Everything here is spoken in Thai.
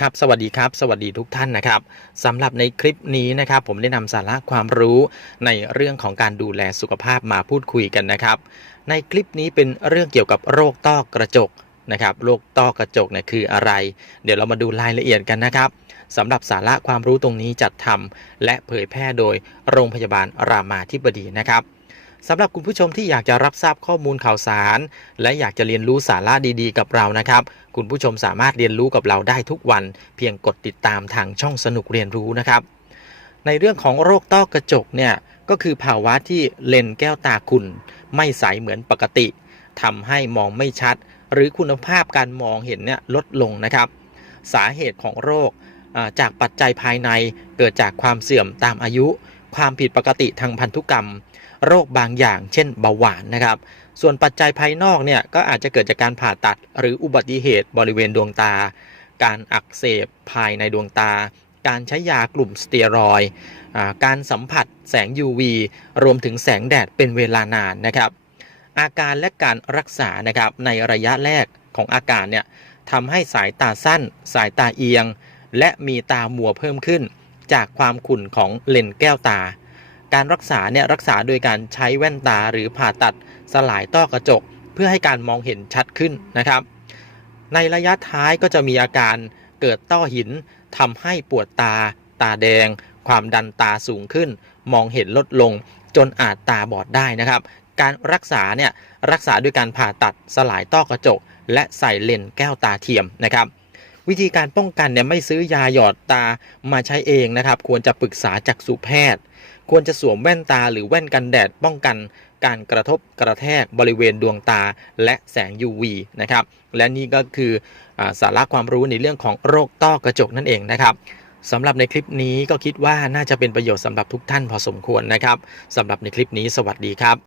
ครับสวัสดีครับ สวัสดีทุกท่านนะครับสำหรับในคลิปนี้นะครับ ผมได้นำสาระความรู้ในเรื่องของการดูแลสุขภาพมาพูดคุยกันนะครับ ในคลิปนี้เป็นเรื่องเกี่ยวกับโรคต้อกระจกนะครับโรคต้อกระจกเนี่ยคืออะไร เดี๋ยวเรามาดูรายละเอียดกันนะครับสำหรับสาระความรู้ตรงนี้จัดทำและเผยแพร่โดยโรงพยาบาลรามาธิบดีนะครับ สำหรับคุณผู้ชมที่อยากจะรับทราบข้อมูลข่าวสาร และอยากจะเรียนรู้สาระดีๆ กับเรานะครับ คุณผู้ชมสามารถเรียนรู้กับเราได้ทุกวัน เพียงกดติดตามทางช่องสนุกเรียนรู้นะครับ ในเรื่องของโรคต้อกระจกเนี่ยก็คือภาวะที่เลนแก้วตาขุ่นไม่ใสเหมือนปกติทำให้มองไม่ชัด หรือคุณภาพการมองเห็นเนี่ยลดลงนะครับ สาเหตุของโรคจากปัจจัยภายในเกิดจากความเสื่อมตามอายุ ความผิดปกติทางพันธุกรรม โรคบางอย่าง เช่นเบาหวานนะครับ ส่วนปัจจัยภายนอกเนี่ยก็อาจจะเกิดจากการผ่าตัด หรืออุบัติเหตุบริเวณดวงตา การอักเสบภายในดวงตา การใช้ยากลุ่มสเตียรอยด์อ่าการสัมผัสแสง UV รวมถึงแสงแดดเป็นเวลานานนะครับ อาการและการรักษานะครับในระยะแรกของอาการเนี่ยทำให้สายตาสั้น สายตาเอียง และมีตามัวเพิ่มขึ้น จากความขุ่นของเลนส์แก้วตา การรักษาเนี่ยรักษาโดยการใช้แว่นตาหรือผ่าตัดสลายต้อกระจก เพื่อให้การมองเห็นชัดขึ้นนะครับ ในระยะท้ายก็จะมีอาการเกิดต้อหินทำให้ปวดตา ตาแดง ความดันตาสูงขึ้น มองเห็นลดลง จนอาจตาบอดได้นะครับ การรักษาเนี่ยรักษาด้วยการผ่าตัดสลายต้อกระจก และใส่เลนส์แก้วตาเทียมนะครับ วิธีการป้องกันเนี่ยไม่ซื้อยาหยอดตามาใช้เองนะครับ ควรจะปรึกษาจักษุแพทย์ ควรจะสวมแว่นตาหรือแว่นกันแดดป้องกันการกระทบกระแทกบริเวณดวงตาและแสง UV นะครับ และนี่ก็คืออสาระความรู้ในเรื่องของโรคต้อกระจกนั่นเองนะครับสำหรับในคลิปนี้ก็คิดว่าน่าจะเป็นประโยชน์สำหรับทุกท่านพอสมควรนะครับสำหรับในคลิปนี้สวัสดีครับ